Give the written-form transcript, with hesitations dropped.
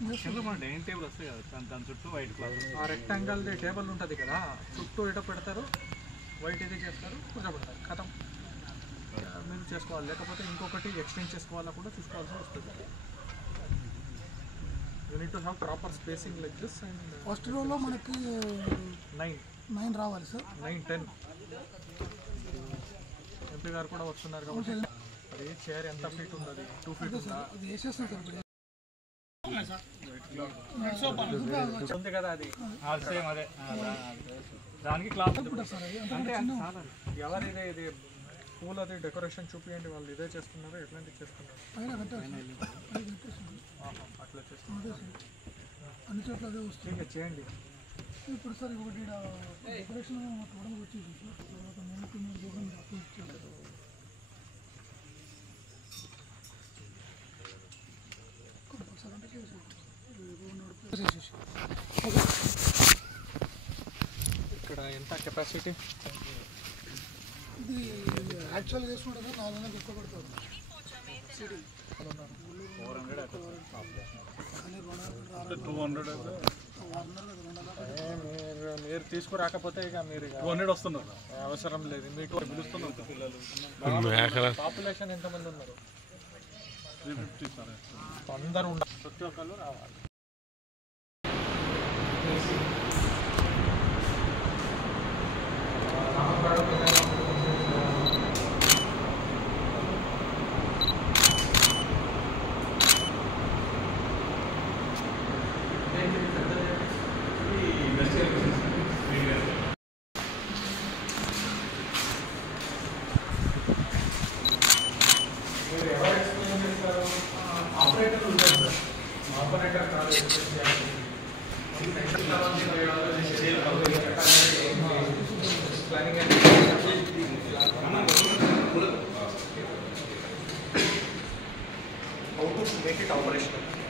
Dining table వస్తాయి కదా దాని చుట్టూ వైట్ క్లాత్ ఆ రెక్టాంగల్ టేబుల్ ఉంటుంది కదా చుట్టూ ఇట పెడతారు వైట్ ఇది చేస్తారు కూర్చోబెడతారు కథం మీరు చేసుకోవాలి లేకపోతే ఇంకొకటి ఎక్స్టెండ్ చేసుకోవాలా కూడా చూసుకోవాల్సి వస్తుంది you need to have proper spacing like this and first రోలో మనకి 9 రావాలి సార్ 9-10 ఎంపీ గారు కూడా వస్తున్నారు కాబట్టి అది చైర్ ఎంత ఫీట్ ఉంది అది 2 ఫీట్ ఉందా అది వేసేస్తాం సార్ ఉంది కదా అది సేమ్ అదే దానికి క్లాత్ అంటే ఎవరిదే ఇది పూల్ అది డెకరేషన్ చూపియండి వాళ్ళు ఇదే చేస్తున్నారు ఎట్లాంటివి చేస్తున్నారు అట్లా చేస్తున్నారు అన్ని చోట్ల అదే వస్తుంది చేయండి ఇప్పుడు సార్ ఒకటి డెకరేషన్ చూడడానికి వచ్చేసి సార్ తర్వాత మేము దూరం ఇక్కడ ఎంత కెపాసిటీ ఇది యాక్చువల్గా వేసుకుంటే సార్ 400 ఎక్కువ పడుతుంది మీరు తీసుకురాకపోతే ఇక మీరు 200 వస్తున్నారు అవసరం లేదు మీకు పిలుస్తున్నారు పిల్లలు పాపులేషన్ ఎంతమంది ఉన్నారు 350 సార్ అందరూ ఉండాలి ప్రతి ఒక్కళ్ళు రావాలి ఆపరేటర్ కాదు how to make it operational.